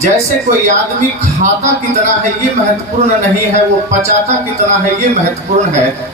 जैसे कोई आदमी खाता कितना है ये महत्वपूर्ण नहीं है, वो पचाता कितना है ये महत्वपूर्ण है।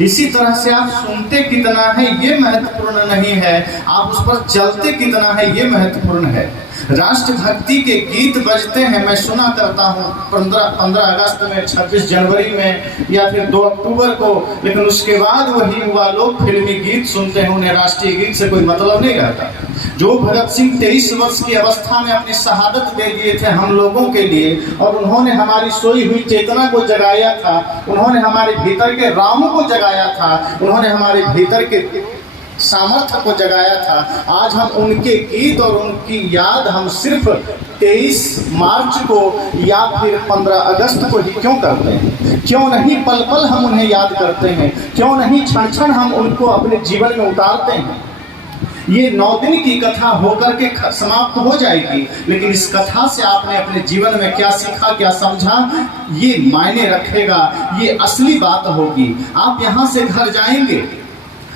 इसी तरह से आप सुनते कितना है ये महत्वपूर्ण नहीं है, आप उस पर चलते कितना है ये महत्वपूर्ण है। राष्ट्रभक्ति के गीत बजते हैं, मैं सुना करता हूँ 15 अगस्त में, 26 जनवरी में या फिर 2 अक्टूबर को, लेकिन उसके बाद वही युवा लोग फिल्मी गीत सुनते हैं, उन्हें राष्ट्रीय गीत से कोई मतलब नहीं रहता। जो भगत सिंह 23 वर्ष की अवस्था में अपनी शहादत दे दिए थे हम लोगों के लिए, और उन्होंने हमारी सोई हुई चेतना को जगाया था, उन्होंने हमारे भीतर के राम को जगाया था, उन्होंने हमारे भीतर के सामर्थ्य को जगाया था। आज हम उनके गीत और उनकी याद हम सिर्फ 23 मार्च को या फिर 15 अगस्त को ही क्यों करते हैं? क्यों नहीं पल पल हम उन्हें याद करते हैं? क्यों नहीं क्षण क्षण हम उनको अपने जीवन में उतारते हैं? ये 9 दिन की कथा होकर के समाप्त हो जाएगी, लेकिन इस कथा से आपने अपने जीवन में क्या सीखा, क्या समझा, ये मायने रखेगा, ये असली बात होगी। आप यहाँ से घर जाएंगे,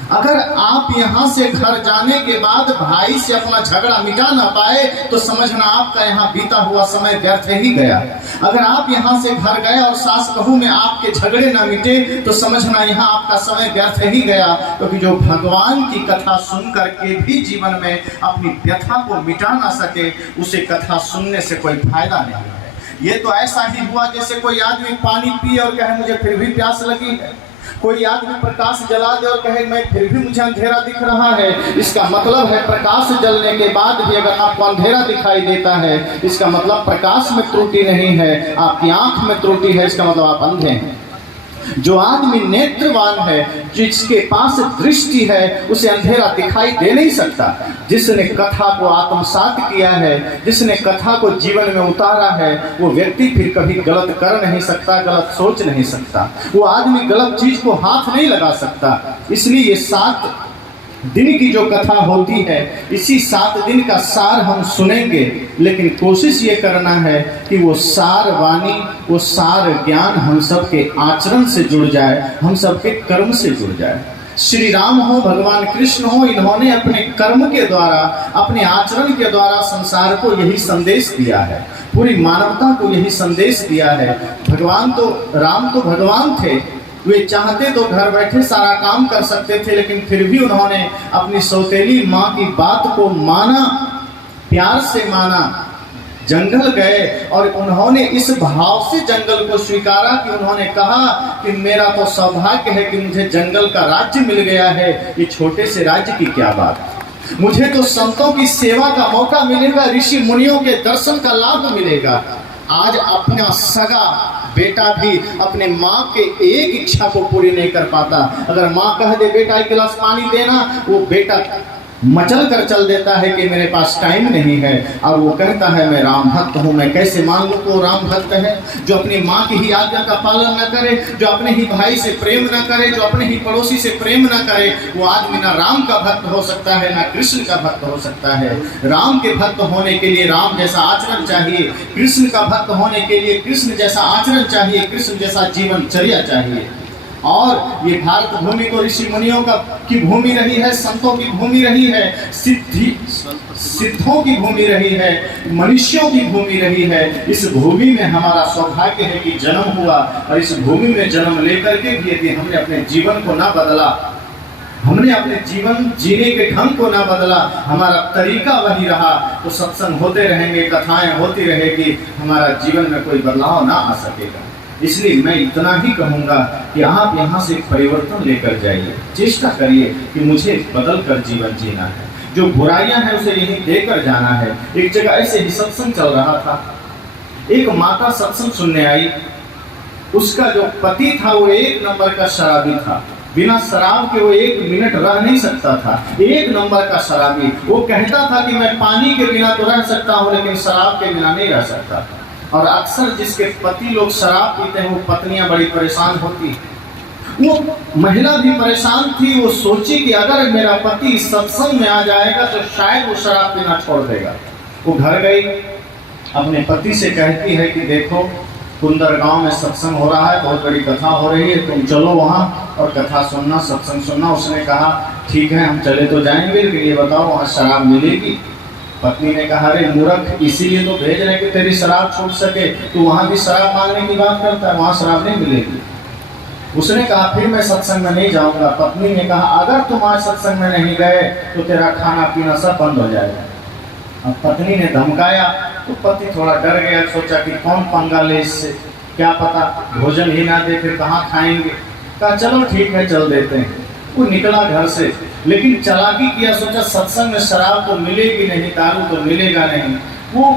अगर आप यहाँ से घर जाने के बाद भाई से अपना झगड़ा मिटा ना पाए तो समझना आपका यहाँ बीता हुआ समय व्यर्थ ही गया। अगर आप यहाँ से घर गए और सास बहू में आपके झगड़े ना मिटे तो समझना यहाँ आपका समय व्यर्थ ही गया, क्योंकि जो भगवान की कथा सुन करके भी जीवन में अपनी व्यथा को मिटा ना सके, उसे कथा सुनने से कोई फायदा नहीं है। ये तो ऐसा ही हुआ जैसे कोई आदमी पानी पिए और कहे मुझे फिर भी प्यास लगी है, कोई आदमी प्रकाश जला दे और कहे मैं फिर भी मुझे अंधेरा दिख रहा है। इसका मतलब है प्रकाश जलने के बाद भी अगर आपको अंधेरा दिखाई देता है, इसका मतलब प्रकाश में त्रुटि नहीं है, आपकी आंख में त्रुटि है, इसका मतलब आप अंधे हैं। जो आदमी नेत्रवान है, जिसके पास दृष्टि है, उसे अंधेरा दिखाई दे नहीं सकता। जिसने कथा को आत्मसात किया है, जिसने कथा को जीवन में उतारा है, वो व्यक्ति फिर कभी गलत कर नहीं सकता, गलत सोच नहीं सकता, वो आदमी गलत चीज को हाथ नहीं लगा सकता। इसलिए ये 7 दिन की जो कथा होती है, इसी 7 दिन का सार हम सुनेंगे, लेकिन कोशिश ये करना है कि वो सार वाणी, वो सार ज्ञान हम सबके आचरण से जुड़ जाए, हम सबके कर्म से जुड़ जाए। श्री राम हो, भगवान कृष्ण हो, इन्होंने अपने कर्म के द्वारा, अपने आचरण के द्वारा संसार को यही संदेश दिया है, पूरी मानवता को यही संदेश दिया है। राम तो भगवान थे, वे चाहते तो घर बैठे सारा काम कर सकते थे, लेकिन फिर भी उन्होंने अपनी सौतेली माँ की बात को माना, प्यार से माना, जंगल गए और उन्होंने इस भाव से जंगल को स्वीकारा कि उन्होंने कहा कि मेरा तो सौभाग्य है कि मुझे जंगल का राज्य मिल गया है, ये छोटे से राज्य की क्या बात, मुझे तो संतों की सेवा का मौका मिलेगा, ऋषि मुनियों के दर्शन का लाभ मिलेगा। आज अपना सगा बेटा भी अपने माँ के एक इच्छा को पूरी नहीं कर पाता। अगर माँ कह दे बेटा 1 गिलास पानी देना, वो बेटा मचल कर चल देता है कि मेरे पास टाइम नहीं है, और वो कहता है मैं राम भक्त हूँ। मैं कैसे मान लूँ को राम भक्त है? जो अपनी माँ की ही आज्ञा का पालन न करे, जो अपने ही भाई से प्रेम न करे, जो अपने ही पड़ोसी से प्रेम न करे, वो आदमी ना राम का भक्त हो सकता है, ना कृष्ण का भक्त हो सकता है। राम के भक्त होने के लिए राम जैसा आचरण चाहिए, कृष्ण का भक्त होने के लिए कृष्ण जैसा आचरण चाहिए, कृष्ण जैसा जीवनचर्या चाहिए। और ये भारत भूमि तो ऋषि मुनियों की भूमि रही है, संतों की भूमि रही है, सिद्धों की भूमि रही है, मनुष्यों की भूमि रही है। इस भूमि में हमारा सौभाग्य है कि जन्म हुआ, और इस भूमि में जन्म लेकर के भी यदि हमने अपने जीवन को ना बदला, हमने अपने जीवन जीने के ढंग को ना बदला, हमारा तरीका वही रहा, तो सत्संग होते रहेंगे, कथाएं होती रहेगी, हमारा जीवन में कोई बदलाव ना आ सकेगा। इसलिए मैं इतना ही कहूँगा कि आप यहाँ से परिवर्तन लेकर जाइए, चेष्टा करिए कि मुझे बदल कर जीवन जीना है, जो बुराइयां हैं उसे यहीं देकर जाना है। एक जगह ऐसे ही सत्संग चल रहा था, एक माता सत्संग सुनने आई, उसका जो पति था वो 1 नंबर का शराबी था, बिना शराब के वो 1 मिनट रह नहीं सकता था, 1 नंबर का शराबी। वो कहता था कि मैं पानी के बिना तो रह सकता हूँ, लेकिन शराब के बिना नहीं रह सकता। और अक्सर जिसके पति लोग शराब पीते हैं वो पत्नियां बड़ी परेशान होती हैं। वो महिला भी परेशान थी, वो सोची कि अगर मेरा पति सत्संग में आ जाएगा तो शायद वो शराब पीना छोड़ देगा। वो घर गई, अपने पति से कहती है कि देखो कुंदर गांव में सत्संग हो रहा है, बहुत बड़ी कथा हो रही है, तुम चलो वहाँ और कथा सुनना, सत्संग सुनना। उसने कहा ठीक है हम चले तो जाएंगे, लेकिन ये बताओ वहाँ शराब मिलेगी? पत्नी ने कहा, अरे मूर्ख, इसीलिए तो भेज रहे कि तेरी शराब छूट सके, तो वहां भी शराब मांगने की बात करता है, वहां शराब नहीं मिलेगी। उसने कहा फिर मैं सत्संग में नहीं जाऊंगा। पत्नी ने कहा, अगर तुम आज सत्संग में नहीं गए तो तेरा खाना पीना सब बंद हो जाएगा। अब पत्नी ने धमकाया तो पति थोड़ा डर गया, सोचा कि कौन पंगा ले इससे, क्या पता भोजन ही ना दे, फिर कहाँ खाएंगे। कहा चलो ठीक है, चल देते हैं। वो निकला घर से, लेकिन चालाकी किया, सोचा सत्संग में शराब तो मिलेगी नहीं, दारू तो मिलेगा नहीं। वो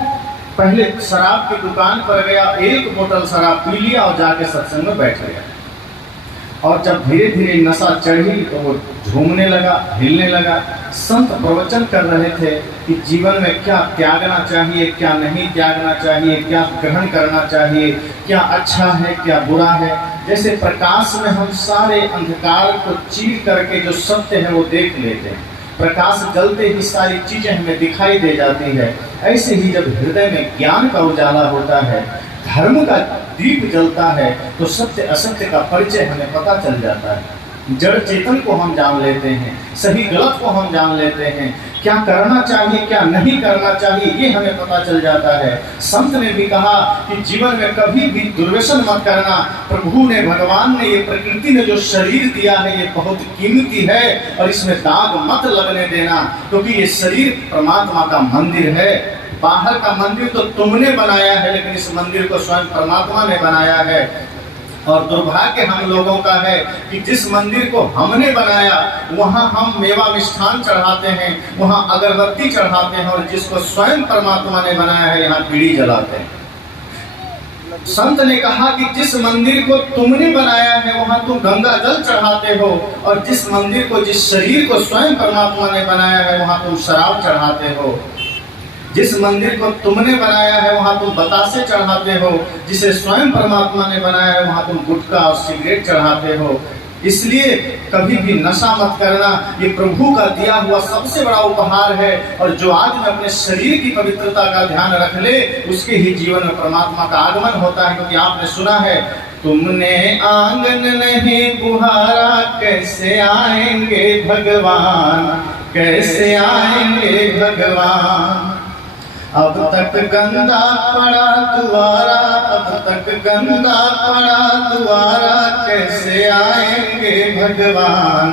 पहले शराब की दुकान पर गया, एक बोतल शराब पी लिया और जाके सत्संग में बैठ गया। और जब धीरे धीरे नशा चढ़ी तो वो झूमने लगा, हिलने लगा। संत प्रवचन कर रहे थे कि जीवन में क्या त्यागना चाहिए, क्या नहीं त्यागना चाहिए, क्या ग्रहण करना चाहिए, क्या अच्छा है, क्या बुरा है। जैसे प्रकाश में हम सारे अंधकार को चीर करके जो सत्य है वो देख लेते हैं, प्रकाश जलते ही सारी चीजें हमें दिखाई दे जाती है। ऐसे ही जब हृदय में ज्ञान का उजाला होता है, धर्म का दीप जलता है, तो सत्य असत्य का परिचय हमें पता चल जाता है। जड़ चेतन को हम जान लेते हैं, सही गलत को हम जान लेते हैं, क्या करना चाहिए क्या नहीं करना चाहिए ये हमें पता चल जाता है। संत ने भी कहा कि जीवन में कभी भी दुर्व्यसन मत करना। प्रभु ने, भगवान ने, ये प्रकृति ने जो शरीर दिया है ये बहुत कीमती है और इसमें दाग मत लगने देना, क्योंकि ये शरीर परमात्मा का मंदिर है। बाहर का मंदिर तो तुमने बनाया है, लेकिन इस मंदिर को स्वयं परमात्मा ने बनाया है। और दुर्भाग्य हम लोगों का है कि जिस मंदिर को हमने बनाया वहां हम मेवा मिष्ठान चढ़ाते हैं, वहां अगरबत्ती चढ़ाते हैं, और जिसको स्वयं परमात्मा ने बनाया है यहाँ बीड़ी जलाते हैं। संत ने कहा कि जिस मंदिर को तुमने बनाया है वहां तुम गंगा जल चढ़ाते हो, और जिस मंदिर को, जिस शरीर को स्वयं परमात्मा ने बनाया है वहां तुम शराब चढ़ाते हो। जिस मंदिर को तुमने बनाया है वहां तुम बतासे चढ़ाते हो, जिसे स्वयं परमात्मा ने बनाया है वहां तुम गुटखा और सिगरेट चढ़ाते हो। इसलिए कभी भी नशा मत करना, ये प्रभु का दिया हुआ सबसे बड़ा उपहार है। और जो आदमी अपने शरीर की पवित्रता का ध्यान रख ले उसके ही जीवन में परमात्मा का आगमन होता है। क्योंकि आपने सुना है, तुमने आंगन नहीं बुहारा कैसे आएंगे भगवान, कैसे आएंगे भगवान। अब तक गंदा पड़ा द्वारा, अब तक गंदा पड़ा द्वारा, कैसे आएंगे भगवान,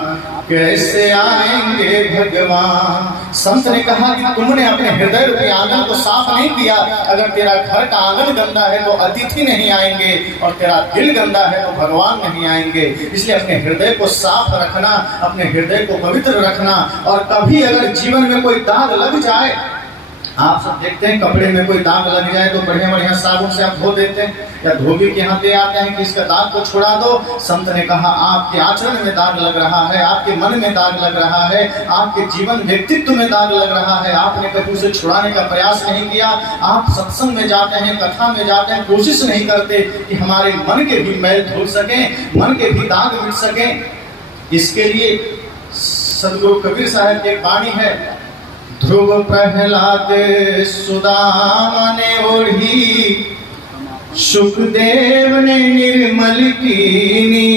कैसे आएंगे भगवान। संत ने कहा कि तुमने अपने हृदय रूपी आंगन को साफ नहीं किया। अगर तेरा घर का आंगन गंदा है तो अतिथि नहीं आएंगे, और तेरा दिल गंदा है तो भगवान नहीं आएंगे। इसलिए अपने हृदय को साफ रखना, अपने हृदय को पवित्र रखना। और कभी अगर जीवन में कोई दाग लग जाए, आप सब देखते हैं कपड़े में कोई दाग लग जाए तो बढ़िया बढ़िया साबुन से आप धो देते हैं, या धोबी के यहाँ ले आते हैं कि इसका दाग को छुड़ा दो। संत ने कहा आपके आचरण में दाग लग रहा है, आपके मन में दाग लग रहा है, आपके जीवन व्यक्तित्व में दाग लग रहा है। आपने कभी उसे छुड़ाने का प्रयास नहीं किया। आप सत्संग में जाते हैं, कथा में जाते हैं, कोशिश नहीं करते कि हमारे मन के भी मैल धुल सके, मन के भी दाग मिट सके। इसके लिए सदगुरु कबीर साहब की वाणी है, ध्रुव प्रहलाद सुदामा ने ओढ़ी, सुखदेव ने निर्मल कीनी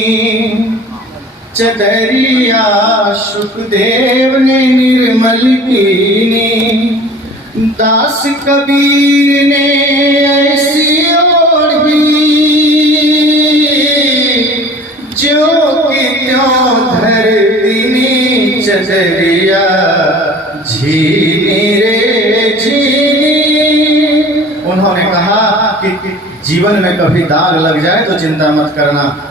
चदरिया, सुखदेव ने निर्मल कीनी। दास कबीर ने ऐसी ओढ़ी, जो कि त्यों धरती ने चदरिया, झीनी रे झीनी। उन्होंने कहा कि जीवन में कभी दाग लग जाए तो चिंता मत करना।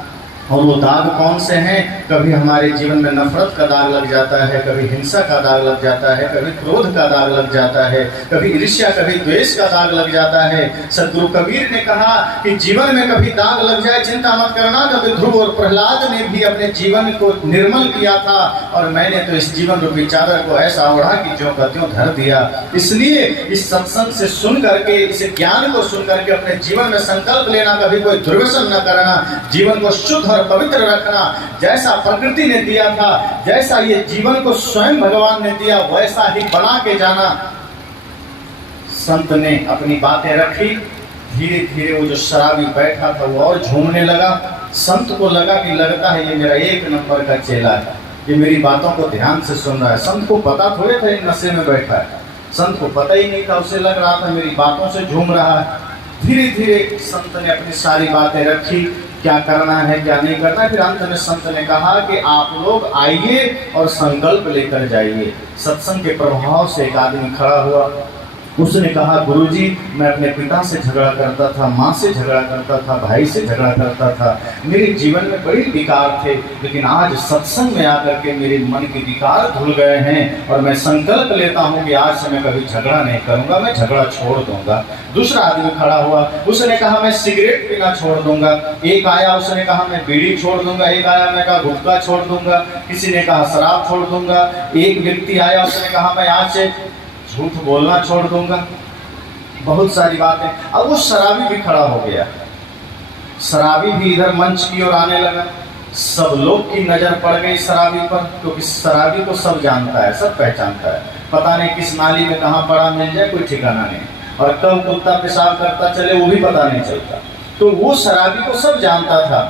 और वो दाग कौन से हैं? कभी हमारे जीवन में नफरत का दाग लग जाता है, कभी हिंसा का दाग लग जाता है, कभी क्रोध का दाग लग जाता है, कभी ईर्ष्या, कभी द्वेष का दाग लग जाता है। सदगुरु कबीर ने कहा कि जीवन में कभी दाग लग जाए चिंता मत करना। कभी ध्रुव और प्रहलाद ने भी अपने जीवन को निर्मल किया था, और मैंने तो इस जीवन रूपी चादर को ऐसा ओढ़ा कि ज्यों का त्यों धर दिया। इसलिए इस सत्संग से सुन करके, इस ज्ञान को सुन करके अपने जीवन में संकल्प लेना, कभी कोई दुर्व्यसन न करना, जीवन को शुद्ध पवित्र रखना। जैसा प्रकृति ने दिया था, जैसा ये जीवन को स्वयं भगवान ने दिया, वैसा ही बना के जाना। संत ने अपनी बातें रखी। धीरे धीरे वो जो शराबी बैठा था वो और झूमने लगा। संत को लगा कि लगता है ये मेरा एक नंबर का चेला है, ये मेरी बातों को ध्यान से सुन रहा है। संत को पता थोड़े था नशे में बैठा है। संत को पता ही नहीं था, उसे लग रहा था मेरी बातों से झूम रहा है। धीरे धीरे संत ने अपनी सारी बातें रखी, क्या करना है क्या नहीं करना है। फिर अंत में संत ने कहा कि आप लोग आइए और संकल्प लेकर जाइए। सत्संग के प्रभाव से एक आदमी खड़ा हुआ, उसने कहा गुरुजी, मैं अपने पिता से झगड़ा करता था, माँ से झगड़ा करता था, भाई से झगड़ा करता था, मेरे जीवन में बड़े विकार थे, लेकिन आज सत्संग में आकर के मेरे मन के विकार धुल गए हैं और मैं संकल्प लेता हूँ कि आज से मैं कभी झगड़ा नहीं करूँगा, मैं झगड़ा छोड़ दूंगा। दूसरा आदमी खड़ा हुआ, उसने कहा मैं सिगरेट पीना छोड़ दूंगा। एक आया, उसने कहा मैं बीड़ी छोड़ दूंगा। एक आया, मैं कहा गुटखा छोड़ दूंगा। किसी ने कहा शराब छोड़ दूंगा। एक व्यक्ति आया, उसने कहा मैं आज से झूठ बोलना छोड़ दूंगा। बहुत सारी बातें। अब वो शराबी भी खड़ा हो गया, शराबी भी इधर मंच की ओर आने लगा। सब लोग की नजर पड़ गई शराबी पर, क्योंकि शराबी को सब जानता है, सब पहचानता है। पता नहीं किस नाली में कहाँ पड़ा मिल जाए, कोई ठिकाना नहीं, और कब कुत्ता पेशाब करता चले वो भी पता नहीं चलता। तो वो शराबी को सब जानता था।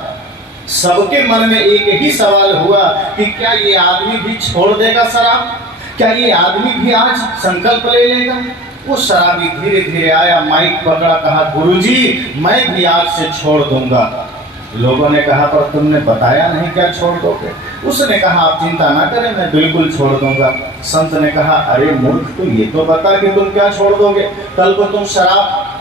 सबके मन में एक ही सवाल हुआ कि क्या ये आदमी भी छोड़ देगा शराब, क्या ये आदमी भी आज संकल्प ले लेगा। वो शराबी धीरे धीरे आया, माइक पकड़ा, कहा गुरुजी मैं भी आज से छोड़ दूंगा। लोगों ने कहा पर तुमने बताया नहीं क्या छोड़ दोगे। उसने कहा आप चिंता ना करें, मैं बिल्कुल छोड़ दूंगा। संत ने कहा अरे मूर्ख, तू ये तो बता कि तुम क्या छोड़ दोगे। कल को तुम शराब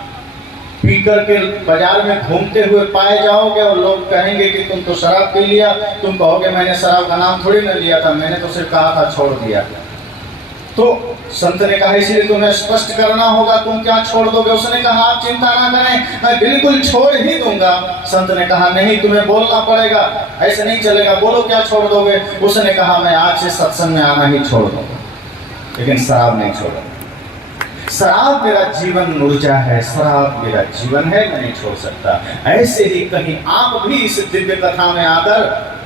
पी करके बाजार में घूमते हुए पाए जाओगे और लोग कहेंगे कि तुम तो शराब पी लिया। तुम कहोगे मैंने शराब का नाम थोड़ी ना लिया था, मैंने तो सिर्फ कहा था छोड़ दिया। तो संत ने कहा इसलिए तुम्हें स्पष्ट करना होगा, तुम क्या छोड़ दोगे। उसने कहा आप चिंता ना करें, मैं बिल्कुल छोड़ ही दूंगा। संत ने कहा नहीं, तुम्हें बोलना पड़ेगा, ऐसे नहीं चलेगा, बोलो क्या छोड़ दोगे। उसने कहा मैं आज से सत्संग में आना ही छोड़ दूंगा, लेकिन शराब नहीं छोड़ूंगा। शराब मेरा जीवन ऊर्जा है, शराब मेरा जीवन है, मैं नहीं छोड़ सकता। ऐसे ही कहीं आप भी इस दिव्य कथा में आकर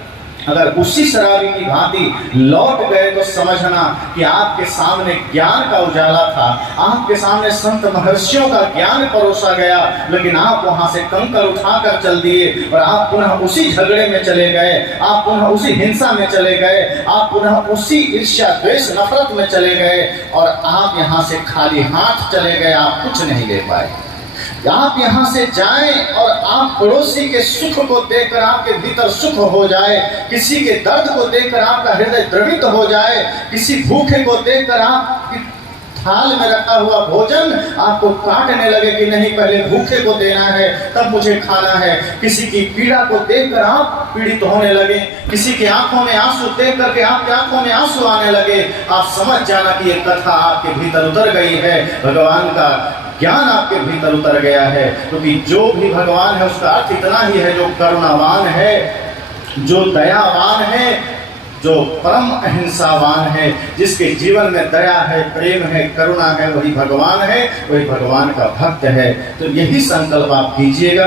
अगर उसी शराबी की भांति लौट गए तो समझना कि आपके सामने ज्ञान का उजाला था, आपके सामने संत महर्षियों का ज्ञान परोसा गया, लेकिन आप वहां से कंकर उठाकर चल दिए और आप पुनः उसी झगड़े में चले गए, आप पुनः उसी हिंसा में चले गए, आप पुनः उसी ईर्ष्या द्वेष नफरत में चले गए और आप यहाँ से खाली हाथ चले गए, आप कुछ नहीं ले पाए। आप यहाँ से जाएं और आप पड़ोसी के सुख को देखकर आपके भीतर सुख हो जाए, किसी के दर्द को देखकर आपका हृदय द्रवित हो जाए, किसी भूखे को देखकर आप थाल में रखा हुआ भोजन आपको काटने लगे कि नहीं पहले भूखे को देना है तब मुझे खाना है। किसी की पीड़ा को देखकर आप पीड़ित होने लगे, किसी की आंखों में आंसू देख करके आपकी आंखों में आंसू आने लगे। आप समझ जाना कि ये कथा आपके भीतर उतर गई है, भगवान का ज्ञान आपके भीतर उतर गया है। क्योंकि जो भी भगवान है उसका अर्थ इतना ही है, जो करुणावान है, जो दयावान है, जो परम अहिंसावान है, जिसके जीवन में दया है, प्रेम है, करुणा है, वही भगवान है, वही भगवान का भक्त है। तो यही संकल्प आप कीजिएगा।